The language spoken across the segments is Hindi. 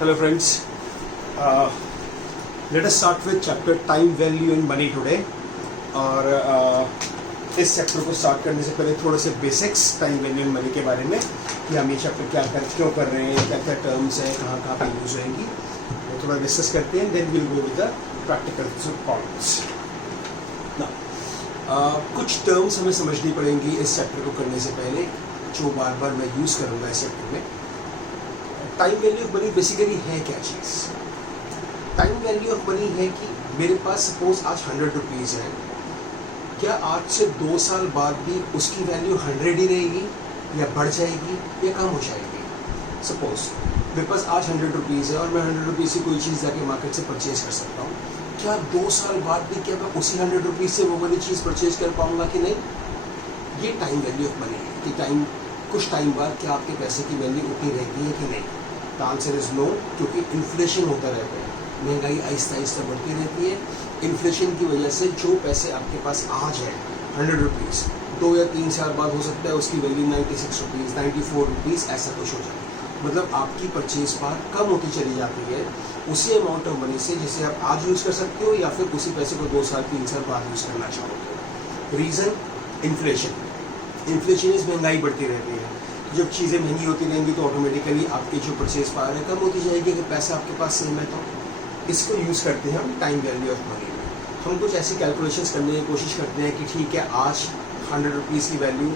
Hello friends, let us start with chapter time value in money today. और इस चैप्टर को स्टार्ट करने से पहले थोड़े से basics time value in money के बारे में कि हम ये चैप्टर क्यों कर रहे हैं, क्या क्या टर्म्स हैं, कहाँ कहाँ पे यूज होंगी, वो थोड़ा डिस्कस करते हैं. Then will go with the practical points. कुछ टर्म्स हमें समझनी पड़ेंगी इस चैप्टर को करने से पहले, जो बार बार मैं यूज़ करूँगा इस चैप्टर में. Time value of money basically है क्या चीज़? टाइम वैल्यू ऑफ मनी है कि मेरे पास सपोज आज 100 रुपीज़ है, क्या आज से 2 साल बाद भी उसकी वैल्यू 100 ही रहेगी या बढ़ जाएगी या कम हो जाएगी? सपोज मेरे पास आज 100 रुपीज़ है और मैं 100 रुपीज़ की कोई चीज़ जाके मार्केट से परचेज कर सकता हूँ. क्या 2 साल बाद भी क्या मैं उसी 100 रुपीज़ से वो वाली चीज़ परचेज कर पाऊँगा कि नहीं? ये टाइम वैल्यू ऑफ मनी है कि कुछ टाइम बाद क्या आपके पैसे की वैल्यू उतनी रहती है कि नहीं. द आंसर इज नो, क्योंकि इन्फ्लेशन होता रहता है, महंगाई आहिस्ता आहिस्ता बढ़ती रहती है. इन्फ्लेशन की वजह से जो पैसे आपके पास आज है 100 रुपीज़, 2 या 3 साल बाद हो सकता है उसकी वैल्यू 96 रुपीज़, 94 रुपीज़ ऐसा कुछ हो जाए. मतलब आपकी परचेज पावर कम होती चली जाती है उसी अमाउंट ऑफ मनी से जिसे आप आज यूज़ कर सकते हो या फिर उसी पैसे को 2 साल 3 साल बाद यूज़ करना चाहोगे. Reason inflation. इन्फ्लेशन इस महंगाई बढ़ती रहती है. जब चीज़ें महंगी होती रहेंगी तो ऑटोमेटिकली आपकी जो परचेज पावर है कम होती जाएगी. अगर पैसा आपके पास सेम है तो इसको यूज़ करते हैं हम टाइम वैल्यू ऑफ मनी में. हम कुछ ऐसी कैलकुलेशंस करने की कोशिश करते हैं कि ठीक है, आज 100 रुपीज़ की वैल्यू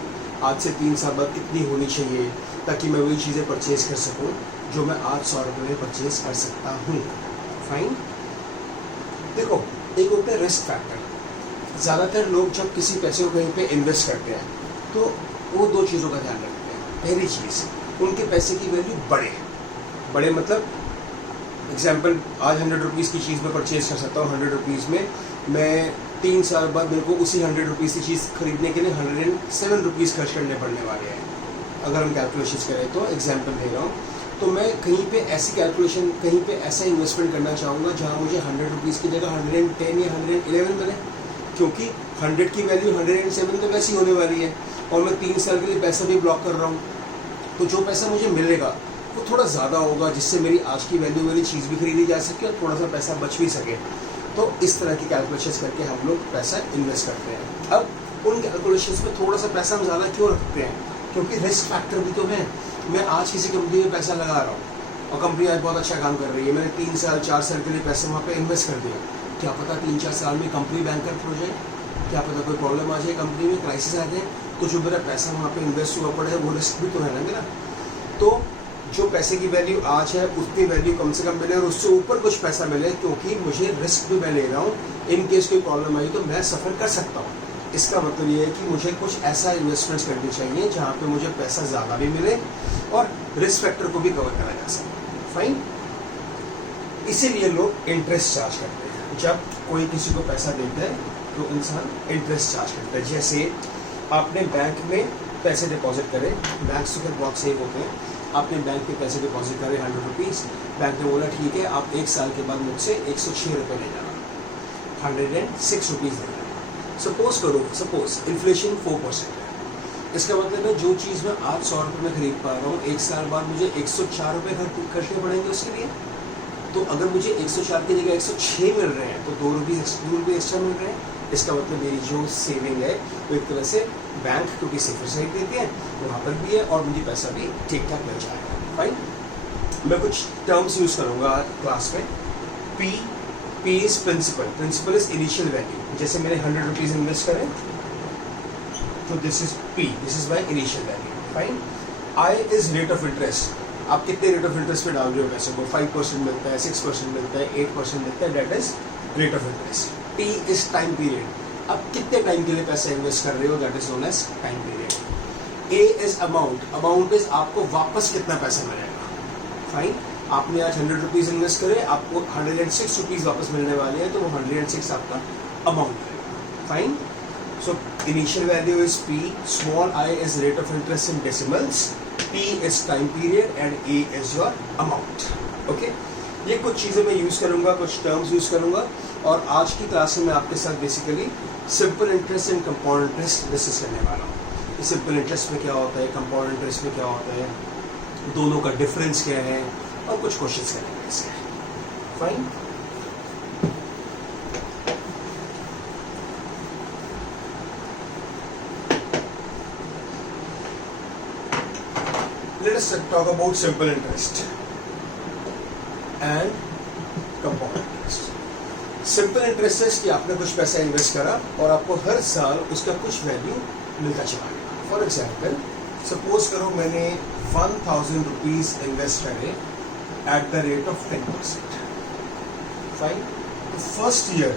आज से 3 साल बाद कितनी होनी चाहिए ताकि मैं वही चीज़ें परचेज कर सकूं जो मैं आज 100 रुपये में परचेज कर सकता हूँ. फाइन. देखो, एक होता है रिस्क फैक्टर. ज़्यादातर लोग जब किसी पैसे को कहीं पे इन्वेस्ट करते हैं तो वो 2 चीज़ों का ध्यान रखते हैं. पहली चीज़, उनके पैसे की वैल्यू बढ़े मतलब एग्जाम्पल, आज 100 रुपीज़ की चीज़ मैं परचेज कर सकता हूँ 100 रुपीज़ में. मैं 3 साल बाद मेरे को उसी 100 रुपीज़ की चीज़ खरीदने के लिए 107 रुपीज़ खर्च करने पड़ने वाले हैं. अगर हम कैलकुलेशन करें तो एग्जाम्पल दे रहा हूँ, तो मैं कहीं पे ऐसी कैलकुलेशन, कहीं पे ऐसा इन्वेस्टमेंट करना चाहूँगा जहाँ मुझे 100 रुपीज़ की जगह 110 या 111 मिले, क्योंकि 100 की वैल्यू 107 तो वैसी होने वाली है और मैं 3 साल के लिए पैसा भी ब्लॉक कर रहा हूँ. तो जो पैसा मुझे मिलेगा वो थोड़ा ज़्यादा होगा जिससे मेरी आज की वैल्यू वाली चीज़ भी खरीदी जा सके और थोड़ा सा पैसा बच भी सके. तो इस तरह की कैलकुलेशंस करके हम लोग पैसा इन्वेस्ट करते हैं. अब उन कैलकुलेशंस में थोड़ा सा पैसा हम ज़्यादा क्यों रखते हैं? क्योंकि रिस्क फैक्टर भी तो है. मैं आज किसी कंपनी में पैसा लगा रहा हूँ और कंपनी आज बहुत अच्छा काम कर रही है, मैंने 3 साल 4 साल के लिए पैसा वहाँ पे इन्वेस्ट कर दिया. क्या पता 3-4 साल में कंपनी बैंकरप्ट हो जाए, क्या पता कोई प्रॉब्लम आ जाए, कंपनी में क्राइसिस आ जाए, तो जो मेरा पैसा वहाँ पे इन्वेस्ट हुआ पड़ा है वो रिस्क भी तो है ना मेरा. तो जो पैसे की वैल्यू आज है उतनी वैल्यू कम से कम मिले और उससे ऊपर कुछ पैसा मिले, क्योंकि मुझे रिस्क भी मैं ले रहा हूँ. इन केस कोई प्रॉब्लम आई तो मैं सफ़र कर सकता हूँ. इसका मतलब ये है कि मुझे कुछ ऐसा इन्वेस्टमेंट्स करनी चाहिए जहाँ पे मुझे पैसा ज़्यादा भी मिले और रिस्क फैक्टर को भी कवर करा जा सके. फाइन. इसीलिए लोग इंटरेस्ट चार्ज करते हैं. जब कोई किसी को पैसा देता है तो इंसान इंटरेस्ट चार्ज करता है. जैसे आपने बैंक में पैसे डिपॉजिट करे, बैंक से फिर बहुत सेव होते हैं. आपने बैंक में पैसे डिपॉजिट करे 100 रुपीज़, बैंक ने बोला ठीक है आप 1 साल के बाद मुझसे 106 रुपये ले जाना, 106 रुपीज़ ले जाना. सपोज इन्फ्लेशन 4% है. इसका मतलब है जो चीज़ मैं आज 100 रुपये में खरीद पा रहा हूँ 1 साल बाद मुझे 104 रुपये खर्चने पड़ेंगे उसके लिए. तो अगर मुझे 104 की जगह 106 मिल रहे हैं तो 2 रुपये एक्स्ट्रा मिल रहे हैं. इसका मतलब मेरी जो सेविंग है वो एक तरह से बैंक, क्योंकि सेफर साइड देती है, वहाँ पर भी है और मुझे पैसा भी ठीक ठाक मिल जाएगा. फाइन. मैं कुछ टर्म्स यूज़ करूँगा क्लास में. P is principal is initial value. जैसे मैंने 100 रुपीज़ इन्वेस्ट करें तो this is P, this is my initial value. Fine. I is rate of interest. आप कितने रेट ऑफ इंटरेस्ट पे डाल रहे हो पैसे को? 5% मिलता है, 6% मिलता है, 8% मिलता है, that is rate of interest. T is time period. आप कितने टाइम के लिए पैसा इन्वेस्ट कर रहे हो, that is known as time period. A is amount is आपको वापस कितना पैसा मिलेगा. फाइन. आपने आज 100 रुपीज़ इन्वेस्ट करे, आपको 106 रुपीज़ वापस मिलने वाले हैं, तो वो 106 आपका अमाउंट है. Fine. So initial value is P, small I is rate of interest in decimals, T is time period and A is your amount. Okay. ये कुछ चीज़ें मैं यूज़ करूँगा, कुछ टर्म्स यूज़ करूँगा और आज की क्लास में मैं आपके साथ basically simple interest and compound interest discuss करने वाला हूँ. सिंपल इंटरेस्ट में क्या होता है, कंपाउंड इंटरेस्ट में क्या होता है, दोनों का डिफरेंस क्या है, और कुछ क्वेश्चंस करेंगे इसके। Fine. Let us talk about simple interest and compound interest. Simple interest है कि आपने कुछ पैसा इन्वेस्ट करा और आपको हर साल उसका कुछ वैल्यू मिलता चला गया। फॉर एग्जाम्पल, सपोज करो मैंने 1000 रुपीज इन्वेस्ट करे at the rate of 10%। Fine. First year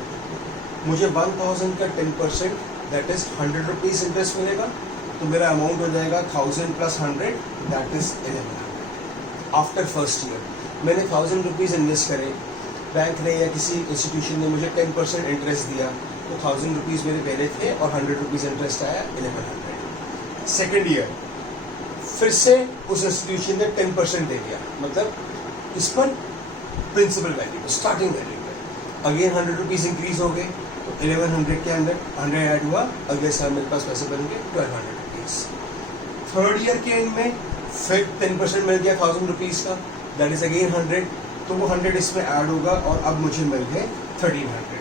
मुझे 1000 का 10% दैट इज 100 रुपीज इंटरेस्ट मिलेगा, तो मेरा अमाउंट हो जाएगा 1000 plus 100 that is 1100। After first year मैंने 1000 रुपीज इन्वेस्ट करे, बैंक ने या किसी इंस्टीट्यूशन ने मुझे 10% इंटरेस्ट दिया, तो 1000 रुपीज मेरे पहले थे और 100 रुपीज इंटरेस्ट आया 1100। सेकेंड ईयर फिर से उस इंस्टीट्यूशन ने 10% दे दिया, मतलब इस पर प्रिंसिपल वैल्यू स्टार्टिंग वैल्यू पे अगेन 100 रुपीज इंक्रीज हो गए, तो 1100 के अंदर 100 ऐड हुआ, अगले साल मेरे पास पैसे बन गए 1200 रुपीज। थर्ड ईयर के एंड में फिर 10% मिल गया 1000 रुपीज का, दैट इज अगेन 100, तो वो 100 इसमें ऐड होगा और अब मुझे मिल गए 1300।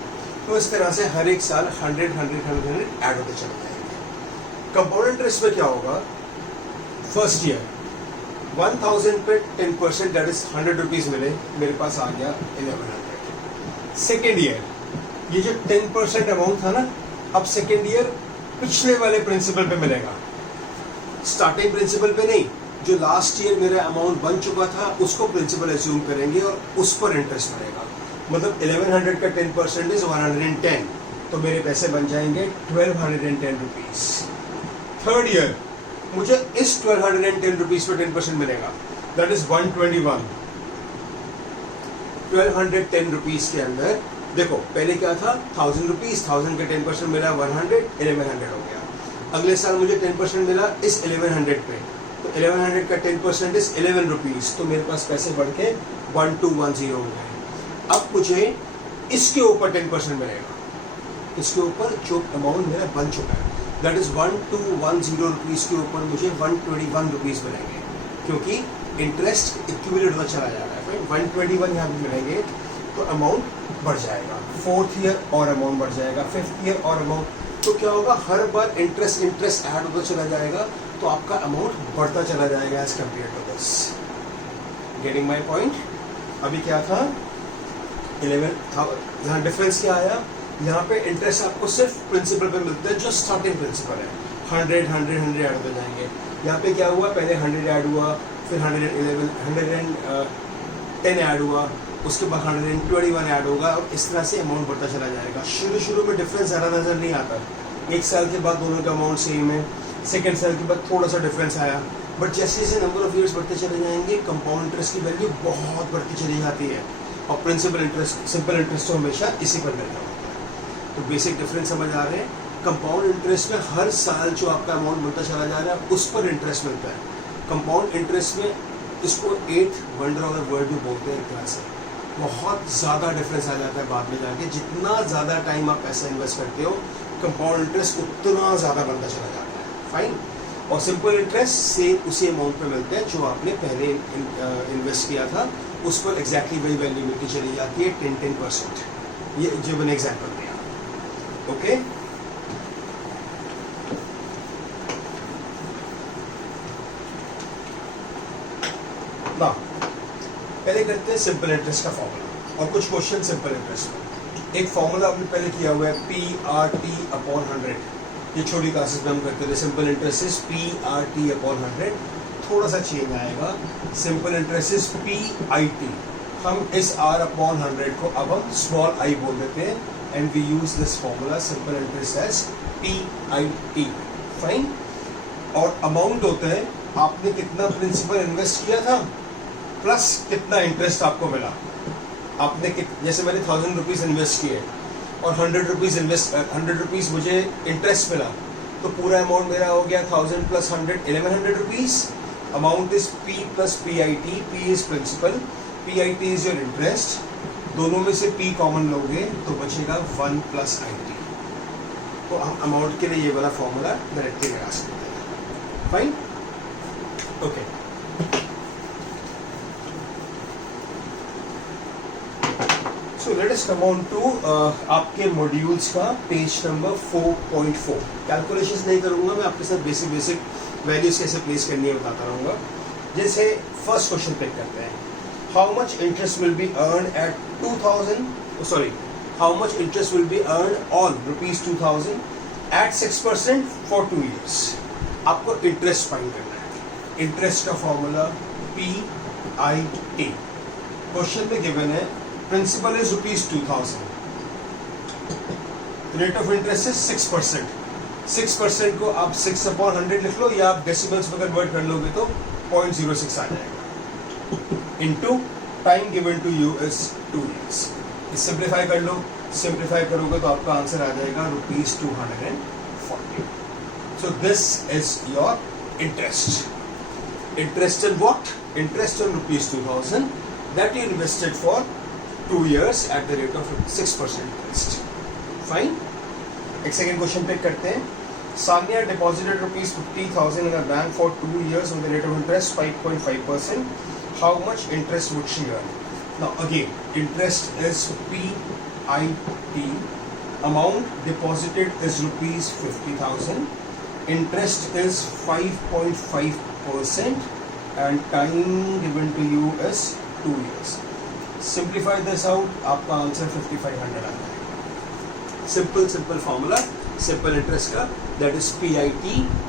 तो इस तरह से हर एक साल 100 ऐड होते चले जाएंगे। कंपाउंड इंटरेस्ट में क्या होगा, फर्स्ट ईयर 1000 पे 10% दैट इज 100 रुपीज मिले, मेरे पास आ गया 1100। सेकेंड ईयर ये जो 10% अमाउंट था ना, अब सेकेंड ईयर पिछले वाले प्रिंसिपल पे मिलेगा, स्टार्टिंग प्रिंसिपल पे नहीं। जो लास्ट ईयर मेरा अमाउंट बन चुका था उसको प्रिंसिपल एज्यूम करेंगे और उस पर इंटरेस्ट पड़ेगा, मतलब 1100 का 10% इज 110, तो मेरे पैसे बन जाएंगे 1210 रुपीज। थर्ड ईयर मुझे इस 1210 रुपीज पे 10% मिलेगा, दैट इज 121। 1210 रुपीज के अंदर देखो पहले क्या था 1000 रुपीज, 1000 का 10% मिला 100, 1100 हो गया। अगले साल मुझे 10% मिला इस 1100 पे, तो 1100 का 10% इज 11 रुपीज, तो मेरे पास पैसे बढ़ के 1210 हो गए। अब मुझे इसके ऊपर 10% मिलेगा, इसके ऊपर जो अमाउंट मेरा बन चुका है दैट इज 1210 रुपीज के ऊपर मुझे 121 रुपीज मिलेंगे, क्योंकि इंटरेस्ट एक्यूमुलेट होता चला जा रहा है। 121 यहाँ पे मिलेंगे तो अमाउंट बढ़ जाएगा, फोर्थ ईयर और अमाउंट बढ़ जाएगा, फिफ्थ ईयर और अमाउंट, तो क्या होगा हर बार इंटरेस्ट ऐड होता चला जाएगा, तो आपका अमाउंट बढ़ता चला जाएगा as compare to this. Getting my point. अभी क्या था 11 था, यहाँ डिफरेंस क्या आया, यहाँ पे इंटरेस्ट आपको सिर्फ प्रिंसिपल पे मिलता है जो स्टार्टिंग प्रिंसिपल है, 100 ऐड होते जाएंगे। यहाँ पे क्या हुआ, पहले 100 ऐड हुआ, फिर 110 ऐड हुआ, उसके बाद 121 ऐड होगा, और इस तरह से अमाउंट बढ़ता चला जाएगा। शुरू में डिफरेंस ज़्यादा नज़र नहीं आता, एक साल के बाद दोनों का अमाउंट सेम है, सेकेंड साल के बाद थोड़ा सा डिफरेंस आया, बट जैसे जैसे नंबर ऑफ ईयर्स बढ़ते चले जाएंगे कंपाउंड इंटरेस्ट की वैल्यू बहुत बढ़ती चली जाती है, और प्रिंसिपल इंटरेस्ट सिंपल इंटरेस्ट तो हमेशा इसी पर मिलता होता है। तो बेसिक डिफरेंस समझ आ रहे हैं। कंपाउंड इंटरेस्ट में हर साल जो आपका अमाउंट बढ़ता चला जा रहा है उस पर इंटरेस्ट मिलता है। कंपाउंड इंटरेस्ट में इसको 8th wonder of the world भी बोलते हैं एक तरह से। बहुत ज़्यादा डिफरेंस आ जाता है बाद में जाके, जितना ज़्यादा टाइम आप पैसा इन्वेस्ट करते हो कंपाउंड इंटरेस्ट उतना ज़्यादा बनता चला जाता है। फाइन। और सिंपल इंटरेस्ट से उसी अमाउंट पे मिलते हैं जो आपने पहले इन्वेस्ट किया था, उस पर एग्जैक्टली वही वैल्यू मिलती चली जाती है 10%। ये जो मैंने एग्जाम्पल दिया। ओके, ना पहले करते हैं सिंपल इंटरेस्ट का फॉर्मूला और कुछ क्वेश्चन सिंपल इंटरेस्ट में। एक फॉर्मूला आपने पहले किया हुआ है PRT/100, ये छोटी क्लासेस में हम करते थे। सिंपल इंटरेस्ट इज PRT/100, थोड़ा सा चेंज आएगा, सिंपल इंटरेस्ट इज PIT। हम इस R/100 को अब हम स्मॉल i बोल देते हैं, and we use this formula simple interest as PIT। Fine. और अमाउंट होता है आपने कितना प्रिंसिपल इन्वेस्ट किया था प्लस कितना इंटरेस्ट आपको मिला। आपने जैसे मैंने 1000 रुपीज़ इन्वेस्ट किए और 100 रुपीज़ मुझे इंटरेस्ट मिला, तो पूरा अमाउंट मेरा हो गया 1000 plus 100 1100 rupees. Amount is P plus PIT। P is principal, PIT is your interest. दोनों में से P कॉमन लोगे तो बचेगा 1 प्लस IT। तो हम अमाउंट के लिए ये वाला फॉर्मूला डायरेक्टली लगा सकते हैं। Fine. Okay, let us come on to आपके मॉड्यूल्स का पेज नंबर 4.4. कैलकुलेशंस नहीं करूंगा मैं, आपके साथ बेसिक वैल्यूज कैसे प्लेस करनी है बताता रहूंगा. जैसे फर्स्ट क्वेश्चन पिक करते हैं. How much interest will be earn at 2000, how much interest will be earn on ₹2000 at 6% for 2 years. आपको इंटरेस्ट फाइंड करना है. इंटरेस्ट का फॉर्मूला PIT. क्वेश्चन में गिवन है principal is ₹2000, rate of interest is 6%. 6% को आप 6/100 लिख लो, या आप डेसिमल्स में कन्वर्ट कर लोगे तो 0.06 आ जाएगा. Into time given to you is 2 years. Simplify कर लो, सिंप्लीफाई करोगे तो आपका आंसर आ जाएगा ₹240. So this is your interest. Interest in what? Interest on ₹2000 that you invested for 2 years at the rate of 6% interest. Fine. एक सेकेंड क्वेश्चन पिक करते हैं. Sanya deposited ₹50,000 in a bank for 2 years with a rate of interest 5.5%. How much interest would she earn? Now again, interest is PIT. Amount deposited is ₹50,000. Interest is 5.5%, and time given to you is 2 years. Simplify this out, आपका आंसर 5500 आ जाएगा. सिंपल फॉर्मूला, सिंपल इंटरेस्ट का, दैट इज PIT.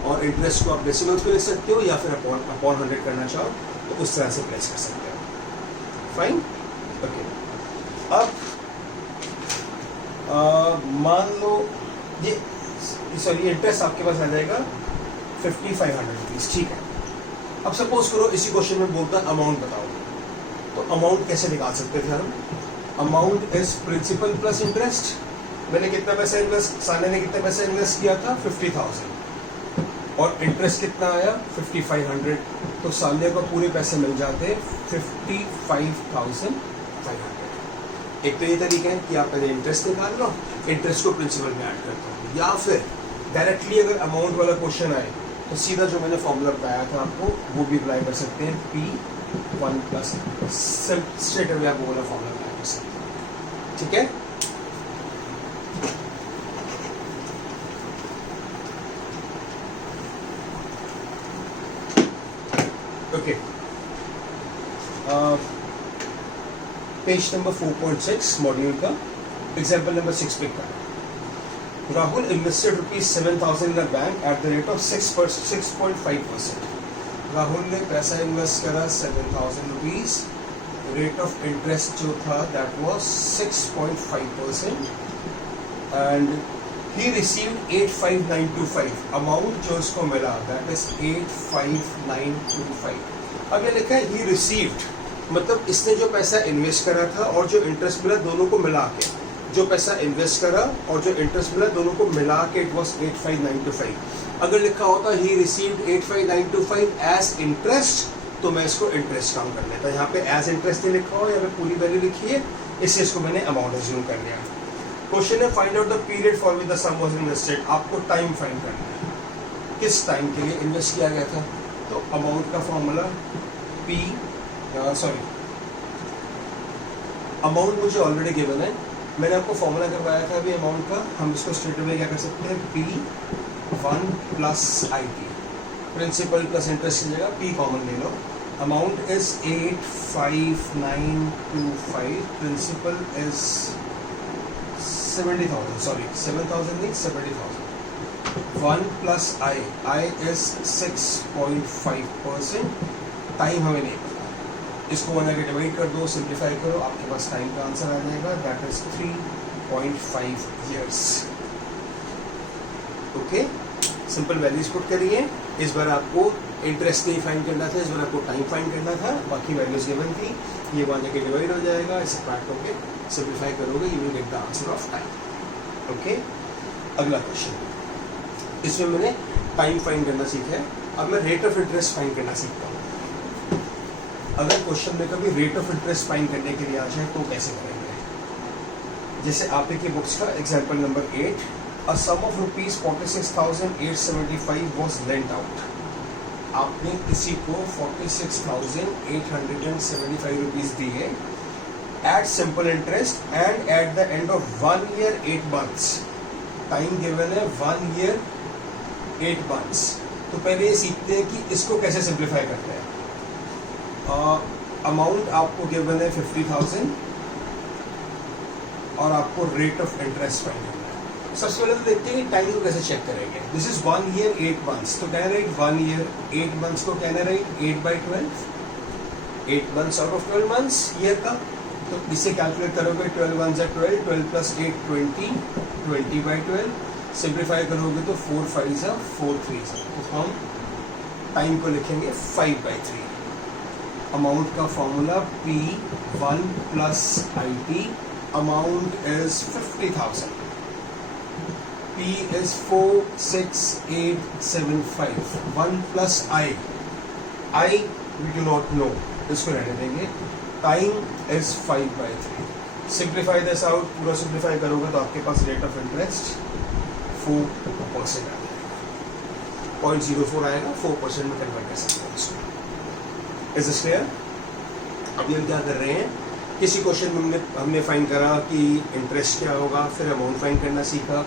और इंटरेस्ट को आप डेसिमल्स में लिख सकते हो या फिर अपॉन 100 करना चाहो तो उस तरह से प्लेस कर सकते हो. फाइन. ओके. अब मान लो ये सॉरी इंटरेस्ट आपके पास आ जाएगा 5500 रुपीज. ठीक है. अब सपोज करो इसी क्वेश्चन में बोलता है अमाउंट बताओ, तो अमाउंट कैसे निकाल सकते थे हम? Amount is principal plus interest. मैंने कितना पैसा इन्वेस्ट, साने ने कितना पैसा इन्वेस्ट किया था? 50,000. और इंटरेस्ट कितना आया? 5500. तो साले को पूरे पैसे मिल जाते 55,500. एक तो ये तरीका है कि आप पहले इंटरेस्ट निकाल लो, इंटरेस्ट को प्रिंसिपल में ऐड करते हो, या फिर डायरेक्टली अगर अमाउंट वाला क्वेश्चन आए तो सीधा जो मैंने फॉर्मूला बताया था आपको वो भी अप्लाई कर सकते हैं. P1 प्लस स्ट्रेट अवे आप वो वाला फॉर्मूला अप्लाई कर सकते हैं. ठीक है. ओके. पेज नंबर 4.6 मॉड्यूल का एग्जाम्पल नंबर 6 पिक करें. Rahul invested ₹7,000 in a bank at the rate of 6.5%. Rahul ने पैसा इन्वेस्ट करा 7,000 रुपीज. रेट ऑफ इंटरेस्ट जो था that was 6.5%, and he received 85925. Amount जो उसको मिला दैट इज 85925. अब ये लिखा है ही रिसीव्ड, मतलब इसने जो पैसा इन्वेस्ट करा था और जो इंटरेस्ट मिला दोनों को मिला के, जो पैसा इन्वेस्ट करा और जो इंटरेस्ट मिला दोनों को मिला के इट वाज 85925. अगर लिखा होता ही रिसीव्ड 85925 एज इंटरेस्ट तो मैं इसको इंटरेस्ट काउंट कर लेता. यहाँ पे एज इंटरेस्ट नहीं लिखा हो, यहाँ पे पूरी वैल्यू लिखी है, इससे इसको मैंने अमाउंट अज्यूम कर लिया. क्वेश्चन है find out the period for which the sum was invested. आपको टाइम फाइंड करना है, किस टाइम के लिए इन्वेस्ट किया गया था. तो अमाउंट का फॉर्मूला अमाउंट मुझे ऑलरेडी गिवन है, मैंने आपको फॉर्मूला करवाया था अभी अमाउंट का. हम इसको स्ट्रेट अवे क्या कर सकते हैं, P1 plus IT. Principal plus interest की जगह P कॉमन ले लो. Amount is 85925. Principal is 70,000, sorry 7,000 नहीं 70,000. 1 प्लस I इज 6.5%. टाइम हमें नहीं पता, इसको 1 आगे डिवाइड कर दो, सिंप्लीफाई करो, आपके पास टाइम का आंसर आ जाएगा that is 3.5 years. Okay. Simple values put करिए. इस बार आपको इंटरेस्ट नहीं फाइंड करना था, इस बार आपको टाइम फाइंड करना था. बाकी वैल्यूज गिवन थी, ये 1 आगे डिवाइड हो जाएगा, इसे काट होके सिंप्लीफाई करोगे you will get the answer of time. Okay. अगला क्वेश्चन, इसमें मैंने टाइम फाइंड करना सीखा है, अब मैं रेट ऑफ इंटरेस्ट फाइंड करना सीखता हूँ. अगर क्वेश्चन में कभी रेट ऑफ इंटरेस्ट फाइंड करने के लिए आ जाए तो कैसे करेंगे. जैसे आप की बुक्स का example number 8, a sum of ₹46,875 was lent out. आपने किसी को 46,875 रुपीज दिए at simple interest and at the end of 1 year 8 months. Time given है 1 year 8 months. तो पहले ये सीखते हैं कि इसको कैसे सिंप्लीफाई करते हैं. अमाउंट आपको गिवन है 50,000 और आपको रेट ऑफ इंटरेस्ट फाइंड करना है. सबसे पहले तो देखते हैं कि टाइम को कैसे चेक करेंगे. This is 1 year 8 months. तो कहना राइट 1 year 8 months को कहना right 8/12. 8 months out of 12 months year का. तो इसे कैलकुलेट करोगे 12 1 जा 12, 12 plus 8 20, 20/12. सिंप्लीफाई करोगे तो 4 5 जा 4 3 जा. तो हम टाइम को लिखेंगे 5/3. अमाउंट का formula P1 plus IT. Amount is 50,000. P is 46875. 1 plus I we do not know. इसको रहने देंगे. Time is 5/3. Simplify this out. पूरा सिंप्लीफाई करोगे तो आपके पास रेट ऑफ इंटरेस्ट 4% आ जाएगा. 0.04 आएगा. 4% में कन्वर्ट कर सकते हैं इसको. Is this clear? अभी हम क्या कर रहे हैं, किसी क्वेश्चन में हमने फाइंड करा कि इंटरेस्ट क्या होगा, फिर अमाउंट फाइंड करना सीखा.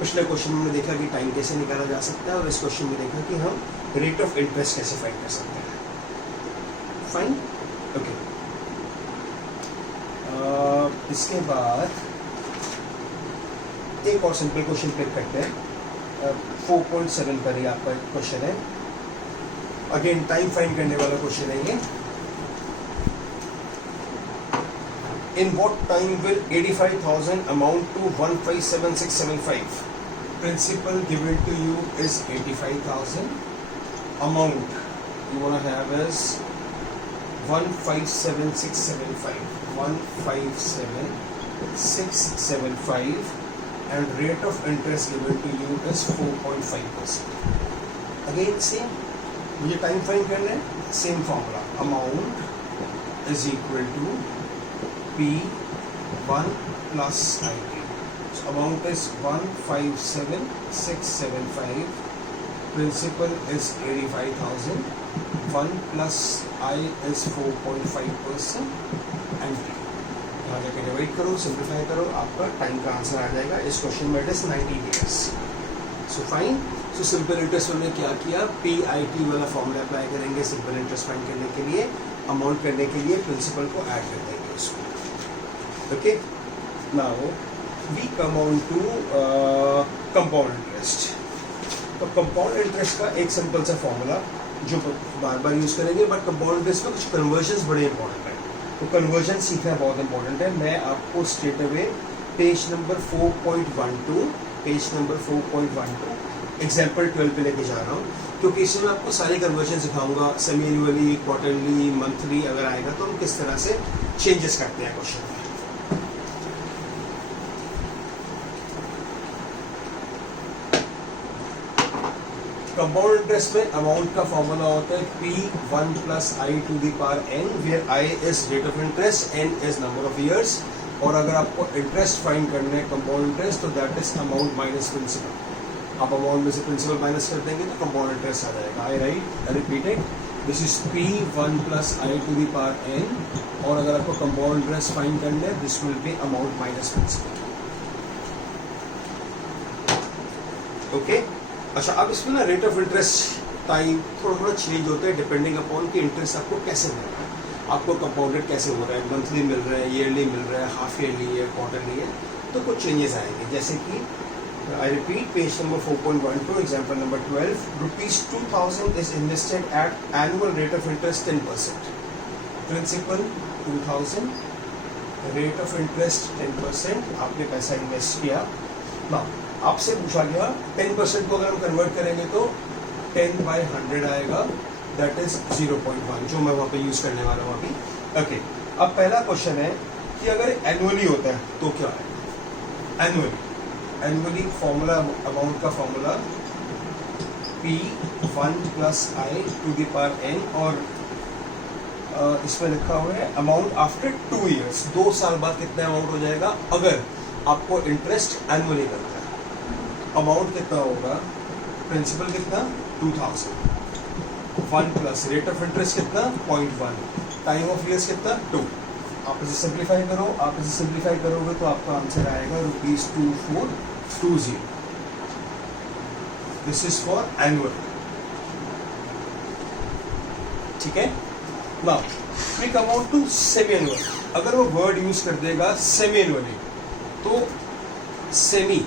पिछले क्वेश्चन में हमने देखा कि टाइम कैसे निकाला जा सकता है, और इस क्वेश्चन में देखा कि हम रेट ऑफ इंटरेस्ट कैसे फाइंड कर सकते हैं. फाइन. ओके. इसके बाद एक और सिंपल क्वेश्चन पिक करते हैं. 4.7 पर ही आपका क्वेश्चन है. अगेन टाइम फाइंड करने वाला क्वेश्चन है ये. In what time will 85,000 amount to 157675? Principal given to you is 85,000. Amount you want to have is 157675. 157675, and rate of interest given to you is 4.5%. Again same. मुझे टाइम फाइंड करना है. Same formula. Amount is equal to P1 plus IT. So amount is 157675. Principal is 85,000. 1 plus I is 4.5%. and T. यहाँ जाके डिवाइड करो, सिंप्लीफाई करो, आपका टाइम का आंसर आ जाएगा. इस क्वेश्चन में it is 90 days. So fine. So simple interest हमने क्या किया, PIT वाला फॉर्मूला अप्लाई करेंगे सिंपल इंटरेस्ट फाइंड करने के लिए. अमाउंट करने के लिए प्रिंसिपल को ऐड कर देंगे उसको. Okay, now we come on to compound interest. तो compound interest का एक सिंपल सा फॉर्मूला जो बार बार यूज करेंगे, बट कंपाउंड इंटरेस्ट में कुछ कन्वर्जन्स बड़े इंपॉर्टेंट है. तो कन्वर्जन सीखना बहुत इंपॉर्टेंट है. मैं आपको straight away page number 4.12 example 12 पे लेके जा रहा हूँ, क्योंकि इसमें मैं आपको सारे कन्वर्जन सिखाऊंगा. सेमी एनुअली, क्वार्टरली, मंथली अगर आएगा तो हम किस तरह से चेंजेस करते हैं क्वेश्चन में. कंपाउंड इंटरेस्ट में अमाउंट का फॉर्मूला होता है P1 plus I to the power n, where I is rate of interest, n is number of years. और अगर आपको इंटरेस्ट फाइंड करना है कंपाउंड इंटरेस्ट, तो that is amount minus principal. आप अमाउंट में से प्रिंसिपल माइनस कर देंगे तो कंपाउंड इंटरेस्ट आ जाएगा. I write repeated. This is P1 plus I to the power n. और अगर आपको कंपाउंड इंटरेस्ट फाइंड करना है, this will be amount minus principal. Okay. अच्छा, अब इसमें ना रेट ऑफ इंटरेस्ट टाइम थोड़ा चेंज होता है डिपेंडिंग अपॉन कि इंटरेस्ट आपको कैसे मिल रहा है. आपको कंपाउंडेड कैसे हो रहा है, मंथली मिल रहा है, ईयरली मिल रहा है, हाफ ईयरली है, क्वार्टरली है. तो कुछ चेंजेस आएंगे, जैसे कि I repeat page number 4.12 example number 12. ₹2000 is invested at annual rate of interest 10%. Principal 2000, rate of interest 10%. आपने पैसा इन्वेस्ट किया. ना आपसे पूछा गया 10% को अगर हम कन्वर्ट करेंगे तो 10/100 आएगा. दैट इज 0.1, जो मैं वहाँ पे यूज करने वाला हूँ अभी. ओके. अब पहला क्वेश्चन है कि अगर एनुअली होता है तो क्या है. एनुअली फॉर्मूला, अमाउंट का formula P1 plus I to the power n, और इसमें लिखा हुआ है अमाउंट आफ्टर 2 years. 2 साल बाद कितना अमाउंट हो जाएगा अगर आपको इंटरेस्ट एनुअली करता है. अमाउंट कितना होगा, प्रिंसिपल कितना 2000. 1 प्लस रेट ऑफ इंटरेस्ट कितना 0.1. टाइम ऑफ ईयर्स कितना 2. आप इसे सिंप्लीफाई करो, आप इसे सिंप्लीफाई करोगे तो आपका आंसर आएगा ₹2420। दिस इज फॉर एनुअल, ठीक है। Now we come out to semi annual. अगर वो वर्ड यूज कर देगा सेमी एनुअली, तो सेमी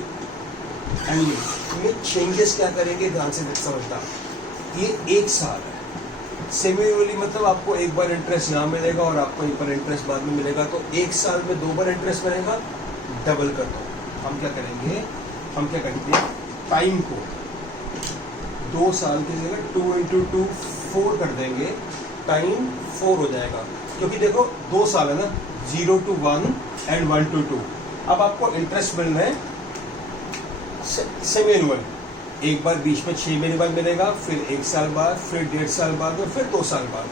एनुअल में चेंजेस क्या करेंगे, ध्यान से समझना। ये 1 साल है। सेमी एनुअली मतलब आपको एक बार इंटरेस्ट यहाँ मिलेगा और आपको एक बार इंटरेस्ट बाद में मिलेगा, तो 1 साल में 2 बार इंटरेस्ट मिलेगा, डबल कर दो। हम क्या करेंगे, टाइम को 2 साल की जगह 2 × 2 4 कर देंगे, टाइम 4 हो जाएगा। क्योंकि देखो 2 साल है ना, 0 to 1 एंड 1 to 2। अब आपको इंटरेस्ट मिल रहा है सेमी एनुअल, एक बार बीच में 6 महीने बाद मिलेगा, फिर 1 साल बाद, फिर 1.5 साल बाद और फिर 2 साल बाद।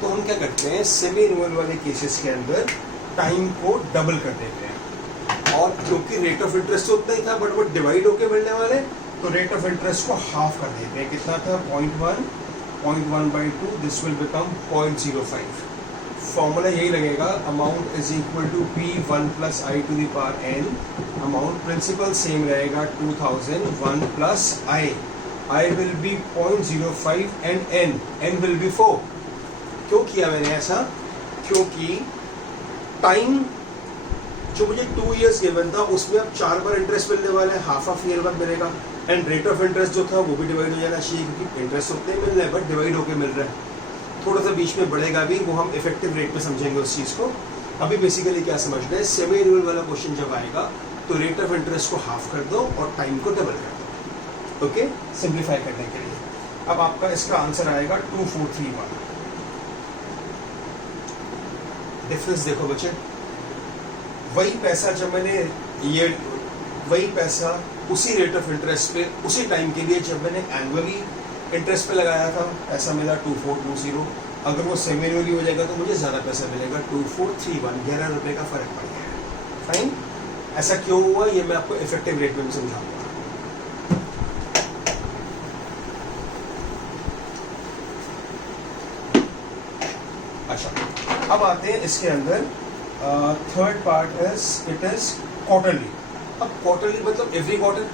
तो हम क्या करते हैं, सेमी एनुअल वाले केसेस के अंदर टाइम को डबल कर देते हैं। और क्योंकि रेट ऑफ इंटरेस्ट तो उतना ही था, बट वो डिवाइड होके मिलने वाले, तो रेट ऑफ इंटरेस्ट को हाफ कर देते हैं। कितना था, 0.1/2, दिस विल बिकम 0.05। फॉर्मूला यही लगेगा, amount is equal to P1 + I to the power n। Amount principal same रहेगा 2000, 1 + I will be 0.05 and n will be 4। क्यों किया मैंने ऐसा, क्योंकि टाइम जो मुझे 2 years गिवन था, उसमें अब 4 बार इंटरेस्ट मिलने वाला है, हाफ ईयर बाद मिलेगा। एंड रेट ऑफ इंटरेस्ट जो था वो भी डिवाइड हो जाना चाहिए, क्योंकि इंटरेस्ट उतने मिल रहे हैं बट डिवाइड होके मिल रहा है। थोड़ा सा बीच में बढ़ेगा भी, वो हम इफेक्टिव रेट में समझेंगे उस चीज़ को। अभी बेसिकली क्या समझना है, सेमी एनुअल वाला क्वेश्चन जब आएगा तो रेट ऑफ इंटरेस्ट को हाफ कर दो और टाइम को डबल कर दो, ओके, सिंप्लीफाई करने के लिए। अब आपका इसका आंसर आएगा 2431। डिफरेंस देखो बच्चे, वही पैसा जब मैंने वही पैसा उसी रेट ऑफ इंटरेस्ट पे उसी टाइम के लिए जब मैंने एनुअली इंटरेस्ट पे लगाया था, पैसा मिला 2420। अगर वो सेमी एनुअली हो जाएगा तो मुझे ज़्यादा पैसा मिलेगा, 2431, 11 रुपये का फर्क पड़ गया। फाइन, ऐसा क्यों हुआ ये मैं आपको इफेक्टिव रेट में समझाऊंगा। अच्छा, अब आते हैं इसके अंदर third part it is quarterly. अब क्वार्टरली मतलब एवरी क्वार्टर,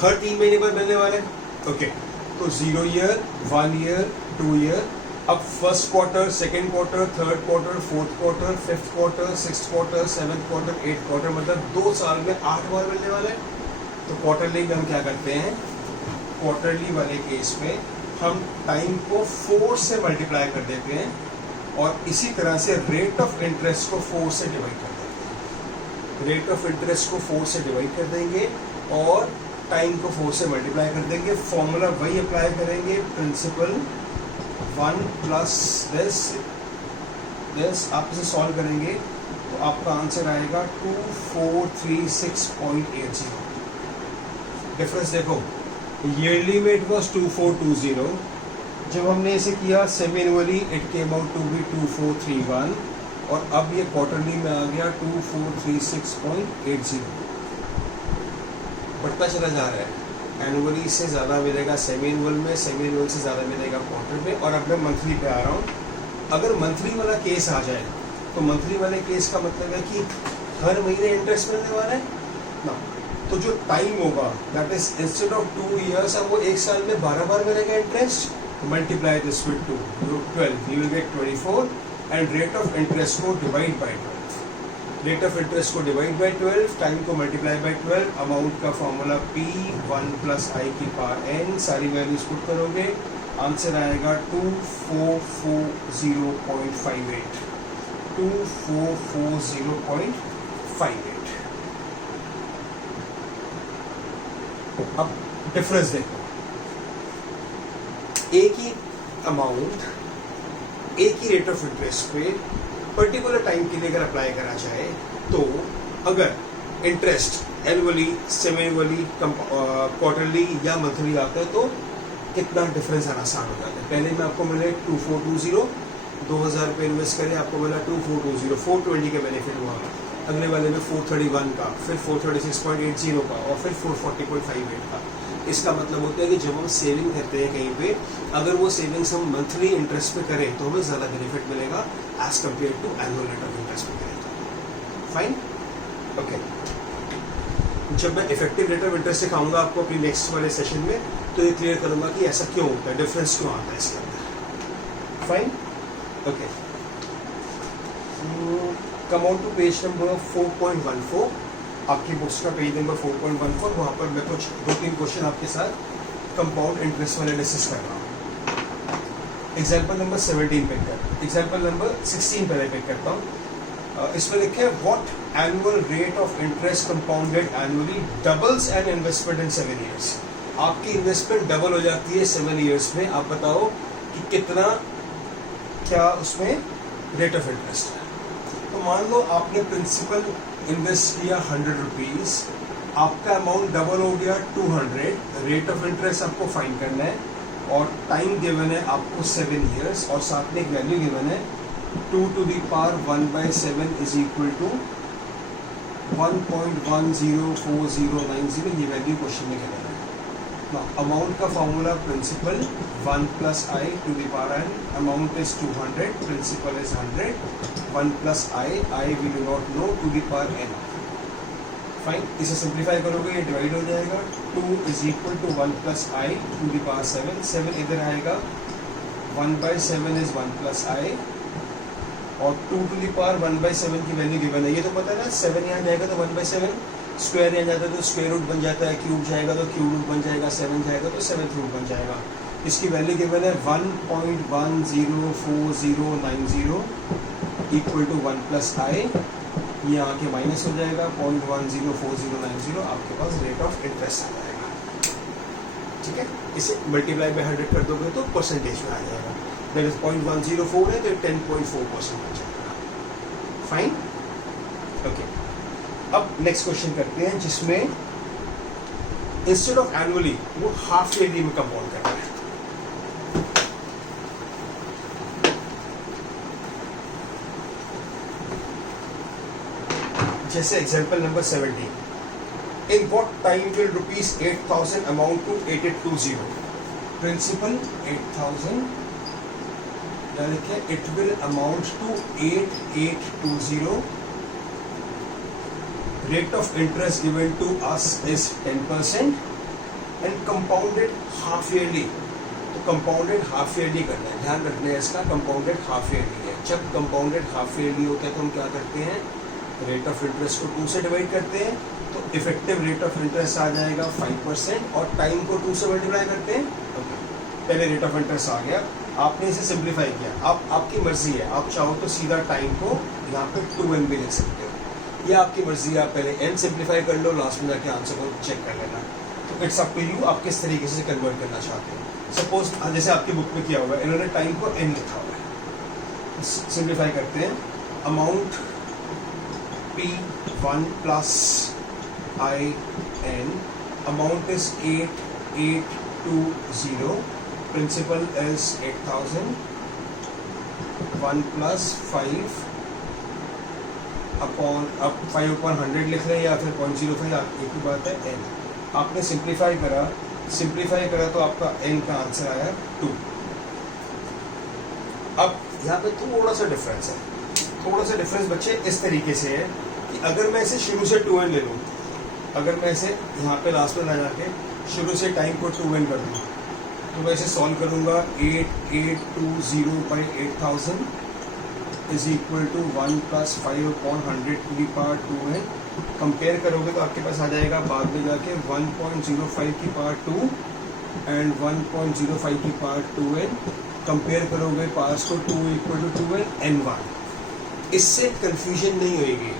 हर 3 महीने बाद मिलने वाले, ओके। तो 0 year, 1 year, 2 year। अब first quarter, second quarter, third quarter, fourth quarter, fifth quarter, sixth quarter, seventh quarter, 8th quarter, मतलब 2 साल में 8 बार मिलने वाले हैं। तो क्वार्टरली में हम क्या करते हैं, क्वार्टरली वाले केस में हम टाइम को 4 से मल्टीप्लाई कर देते हैं और इसी तरह से रेट ऑफ इंटरेस्ट को 4 से डिवाइड कर देंगे। रेट ऑफ इंटरेस्ट को 4 से डिवाइड कर देंगे और टाइम को 4 से मल्टीप्लाई कर देंगे। फॉर्मूला वही अप्लाई करेंगे, प्रिंसिपल 1 + दिस। आप इसे सॉल्व करेंगे तो आपका आंसर आएगा 2436.80। डिफरेंस देखो, ईयरली में इट वॉज 2420, जब हमने इसे किया semi annually it came out to be 2431 और अब ये क्वार्टरली में आ गया 2436.80। बढ़ता चला जा रहा है, एनुअली से ज़्यादा मिलेगा सेमी एनुअल में, सेमी एनुअल से ज़्यादा मिलेगा क्वार्टर में, और अब मैं मंथली पे आ रहा हूँ। अगर मंथली वाला केस आ जाए तो मंथली वाले केस का मतलब है कि हर महीने इंटरेस्ट मिलने वाला है ना। तो जो टाइम होगा that is instead of 2 years, अब वो 1 साल में 12 बार मिलेगा interest. Multiply this with 2, 12, you will get 24 and rate of interest को divide by 12। Rate of interest को डिवाइड बाई 12, टाइम को मल्टीप्लाई बाई 12, अमाउंट का फॉर्मूला P1 + I की पावर n, सारी वैल्यूज पुट करोगे, आंसर आएगा 2440.58। 2440.58। अब डिफरेंस देखो, एक ही अमाउंट एक ही रेट ऑफ इंटरेस्ट पे पर्टिकुलर टाइम के लिए अगर अप्लाई करा जाए तो अगर interest annually, semi annually, quarterly या मंथली आता है तो कितना डिफरेंस आना आसान हो जाता है। पहले में आपको मिले 2420, 2000 रुपये इन्वेस्ट करें, आपको मिला 2420, 420 का बेनिफिट हुआ। अगले वाले में 431 का, फिर 436.80 का और फिर 440.58 का। इसका मतलब होता है कि जब हम सेविंग करते हैं कहीं पे, अगर वो सेविंग्स हम मंथली इंटरेस्ट पे करें तो हमें ज़्यादा बेनिफिट मिलेगा as compare to annual rate of interest pay करें तो। Fine, okay. जब मैं इफेक्टिव रेट ऑफ इंटरेस्ट सिखाऊंगा आपको अपनी नेक्स्ट वाले सेशन में, तो ये क्लियर करूंगा कि ऐसा क्यों होता है, डिफरेंस क्यों आता है इसके अंदर। Fine, okay. Come on to page number 4.14, आपकी बुक्स का पेज नंबर 4.14, वहाँ पर मैं कुछ 2-3 क्वेश्चन आपके साथ कंपाउंड इंटरेस्ट वाले डिस्कस कर रहा हूँ। एग्जाम्पल नंबर 17 पिक कर, एग्जाम्पल नंबर 16 पहले पिक करता हूँ। इसमें लिखे what annual rate of interest compounded annually doubles an investment in 7 years. आपकी इन्वेस्टमेंट डबल हो जाती है 7 ईयर्स में, आप बताओ कि कितना, क्या उसमें रेट ऑफ इंटरेस्ट है। तो मान लो आपने प्रिंसिपल इन्वेस्ट किया 100 रुपीज़, आपका अमाउंट डबल हो गया 200, रेट ऑफ इंटरेस्ट आपको फाइंड करना है और टाइम गिवन है आपको 7 ईयर्स और साथ में एक वैल्यू गिवन है 2 to the power 1/7 is equal to 1.104090, ये वैल्यू क्वेश्चन में गिवन है। अमाउंट का formula principal 1 + i to the power n, amount is 200, principal is 100, 1 + i we do not know, to the power n। Fine, इसे सिंप्लीफाई करोगे ये डिवाइड हो जाएगा, 2 is equal to 1 + i to the power 7, 7 इधर आएगा, 1/7 इज 1 + i और 2 to the power 1/7 की वैल्यू गिवन है। ये तो पता है ना, 7 यहाँ जाएगा तो 1/7, स्क्वायर यहाँ जाता है तो स्क्वायर रूट बन जाता है, क्यूब जाएगा तो क्यूब रूट बन जाएगा, 7 जाएगा तो 7th रूट बन जाएगा। इसकी वैल्यू गिवन है 1.104090 इक्वल टू 1 + i, ये आके माइनस हो जाएगा, 0.104090 आपके पास रेट ऑफ इंटरेस्ट आ जाएगा। ठीक है, इसे मल्टीप्लाई बाय 100 कर दोगे तो परसेंटेज में आ जाएगा, दैट इज 0.104 है तो 10.4% बन जाएगा। Fine, okay. अब नेक्स्ट क्वेश्चन करते हैं जिसमें इंस्टेड ऑफ एनुअली वो हाफ ईयरली में कंपाउंड करना है। जैसे example number 17, in what time will ₹8,000 amount to 8820, principal 8,000, it will amount to 8820, rate of interest given to us is 10% and compounded half yearly। तो compounded half yearly करना है, ध्यान रखना है इसका, compounded half yearly है। जब compounded half yearly होता है तो हम क्या करते हैं, रेट ऑफ इंटरेस्ट को 2 से डिवाइड करते हैं तो इफेक्टिव रेट ऑफ इंटरेस्ट आ जाएगा 5% और टाइम को 2 से मल्टीप्लाई करते हैं। ओके, पहले रेट ऑफ इंटरेस्ट आ गया, आपने इसे सिंप्लीफाई किया, अब आपकी मर्जी है, आप चाहो तो सीधा टाइम को यहाँ पे 2n भी लिख सकते हो, ये आपकी मर्जी है, आप पहले n सिंप्लीफाई कर लो, लास्ट में जाके आंसर को चेक कर लेना। तो इट्स अप टू यू, आप किस तरीके से कन्वर्ट करना चाहते हो। सपोज जैसे आपकी बुक में किया हुआ है, इन्होंने टाइम को n लिखा हुआ है, सिंप्लीफाई करते हैं, amount P1 + IN, amount is 8820, principal is 8,000, 1 + 5 upon, अब 5/100 लिख रहे हैं या फिर 0.05, एक ही बात है, n। आपने सिंप्लीफाई करा तो आपका n का आंसर आया 2। अब यहाँ पे थोड़ा सा डिफरेंस है, बच्चे इस तरीके से है कि अगर मैं इसे शुरू से 2n ले लूँ, अगर मैं इसे यहाँ पे लास्ट में ला जाके शुरू से टाइम को 2n कर दूँ, तो मैं इसे सॉल्व करूँगा, 8820/8000 is equal to 1 + 5/100 to the power 2n। Compare करोगे तो आपके पास आ जाएगा बाद में जाके 1.05 की पावर 2 एंड 1.05 की पावर 2n। कंपेयर करोगे पावर्स को 2 = 2n n1। इससे कंफ्यूजन नहीं होएगी,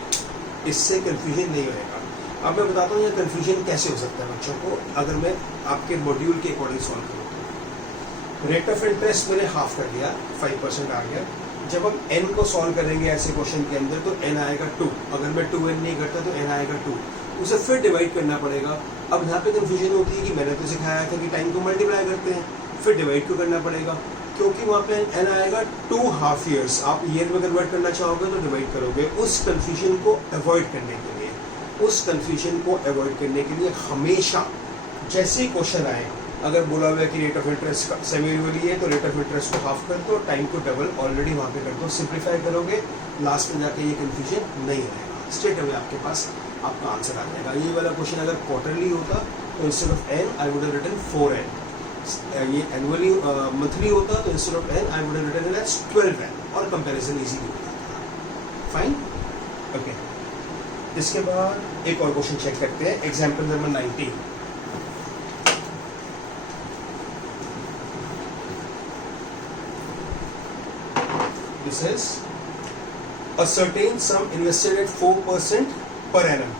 अब मैं बताता हूँ ये कंफ्यूजन कैसे हो सकता है बच्चों को, अगर मैं आपके मॉड्यूल के अकॉर्डिंग सॉल्व करूँ तो। रेट ऑफ इंटरेस्ट मैंने हाफ कर दिया, 5% आ गया। जब हम n को सॉल्व करेंगे ऐसे क्वेश्चन के अंदर तो n आएगा 2, अगर मैं 2n नहीं करता तो n आएगा 2, उसे फिर डिवाइड करना पड़ेगा। अब यहाँ पे कंफ्यूजन होती है कि मैंने तो सिखाया था कि टाइम को मल्टीप्लाई करते हैं, फिर डिवाइड क्यों करना पड़ेगा, क्योंकि वहाँ पे n आएगा 2 हाफ ईयर्स, आप ईयर में कन्वर्ट करना चाहोगे तो डिवाइड करोगे। उस कन्फ्यूजन को अवॉइड करने के लिए हमेशा जैसे ही क्वेश्चन आए, अगर बोला हुआ है कि rate of interest semi annually है तो रेट ऑफ इंटरेस्ट को हाफ कर दो, टाइम को डबल ऑलरेडी वहाँ पे कर दो, सिंप्लीफाई करोगे, लास्ट में जाके ये कंफ्यूजन नहीं रहेगा, स्ट्रेट अवे आपके पास आपका आंसर आ जाएगा। ये वाला क्वेश्चन अगर क्वार्टरली होता तो instead of N I would have written 4n, ये एनुअली मंथली होता तो instead of N I would have written as 12n, और कंपैरिजन इजीली होता था। Fine, okay. इसके बाद एक और क्वेश्चन चेक करते हैं, example number 19। This is a certain sum invested at 4% per annum,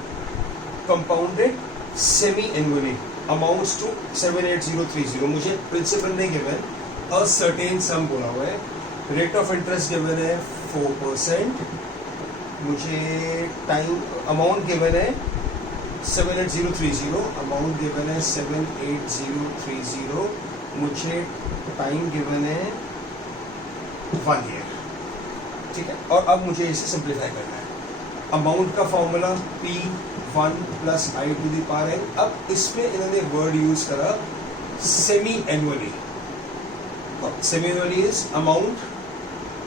compounded semi-annually, amounts to 78030। मुझे प्रिंसिपल नहीं गिवन, a certain sum बोला हुआ है, रेट ऑफ इंटरेस्ट गिवन है 4%, मुझे टाइम अमाउंट गिवन है 78030, अमाउंट गिवन है 78030, मुझे टाइम गिवन है 1 ईयर, ठीक है। और अब मुझे इसे सिंप्लीफाई करना है। अमाउंट का formula P1 plus I to the power n। अब इसमें इन्होंने वर्ड यूज करा semi annually. Semi annually is amount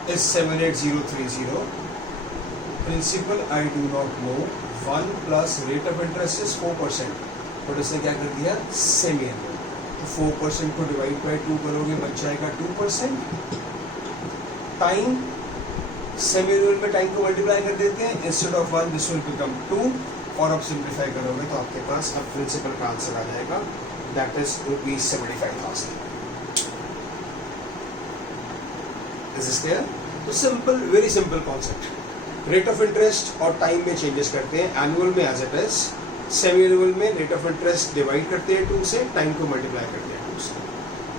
is 78030, principal I do not know, 1 plus rate of interest is 4%, but इसने क्या कर दिया सेमी एनुअल, तो 4% को डिवाइड बाई 2 करोगे बच जाएगा 2%। टाइम सेमी एनुअल में टाइम को मल्टीप्लाई कर देते हैं, instead of 1 this will become 2, और अब सिंप्लीफाई करोगे तो आपके पास अब प्रिंसिपल का आंसर आ जाएगा, that is ₹75,000। This is clear? तो simple, very simple concept. Rate of interest और टाइम में चेंजेस करते हैं, एनुअल में as it is, semi annual में रेट ऑफ इंटरेस्ट डिवाइड करते हैं 2 से, टाइम को मल्टीप्लाई करते हैं 2 से।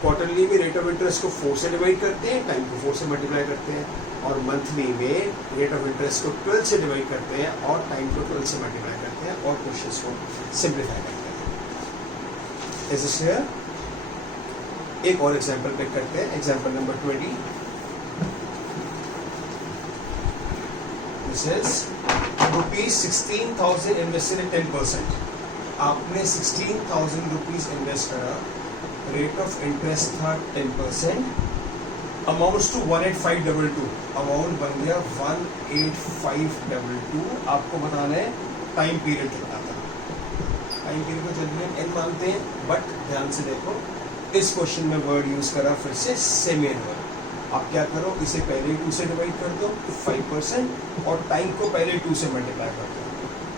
क्वार्टरली में रेट ऑफ इंटरेस्ट को 4 से डिवाइड करते हैं, टाइम को 4 से मल्टीप्लाई करते हैं, और मंथली में रेट ऑफ इंटरेस्ट को 12 से डिवाइड करते हैं और टाइम को 12 से मल्टीप्लाई करते हैं, और क्वेश्चंस को सिंप्लीफाई करते हैं। Is this clear? एक और एग्जांपल पिक करते हैं, example number 20। This is ₹16,000 invested at 10%। आपने 16,000 रुपीज इन्वेस्ट करा, रेट ऑफ इंटरेस्ट था 10%, अमाउंट्स टू 18522, अमाउंट बन गया 18522। आपको बताना है टाइम पीरियड कितना था। टाइम पीरियड को जनरली n मानते हैं, बट ध्यान से देखो इस क्वेश्चन में वर्ड यूज करा फिर से सेमी एनुअल। आप क्या करो, इसे पहले 2 से डिवाइड कर दो 5%, और टाइम को पहले 2 से मल्टीप्लाई कर दो।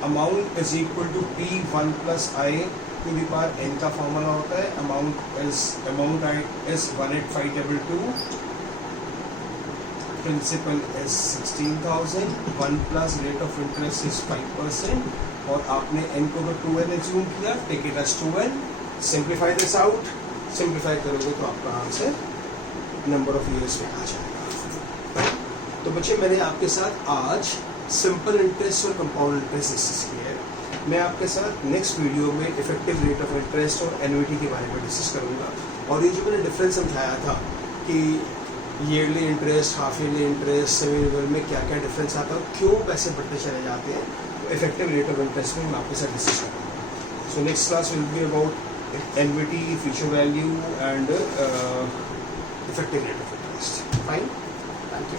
Amount is equal to P1 plus I to the power n का फॉर्मूला होता है, amount is 18522, principal is 16,000, 1 plus rate of interest is 5%, और आपने n को अगर 2n एज्यूम किया, take it as 2n, simplify this out, simplify करोगे तो आपका आंसर नंबर ऑफ ईयर्स में आ जाएगा। तो बच्चे, मैंने आपके साथ आज सिंपल इंटरेस्ट और कंपाउंड इंटरेस्ट डिस्कस किया है। मैं आपके साथ नेक्स्ट वीडियो में इफेक्टिव रेट ऑफ इंटरेस्ट और एन्युइटी के बारे में डिस्कस करूंगा, और ये जो मैंने डिफरेंस समझाया था कि yearly interest, half yearly interest, semi annual में क्या क्या डिफरेंस आता है, क्यों पैसे बढ़ते चले जाते हैं, तो इफेक्टिव रेट ऑफ इंटरेस्ट में मैं आपके साथ डिस्कस करूँगा। So next class will be about annuity, future value and effective rate of interest. Fine, thank you.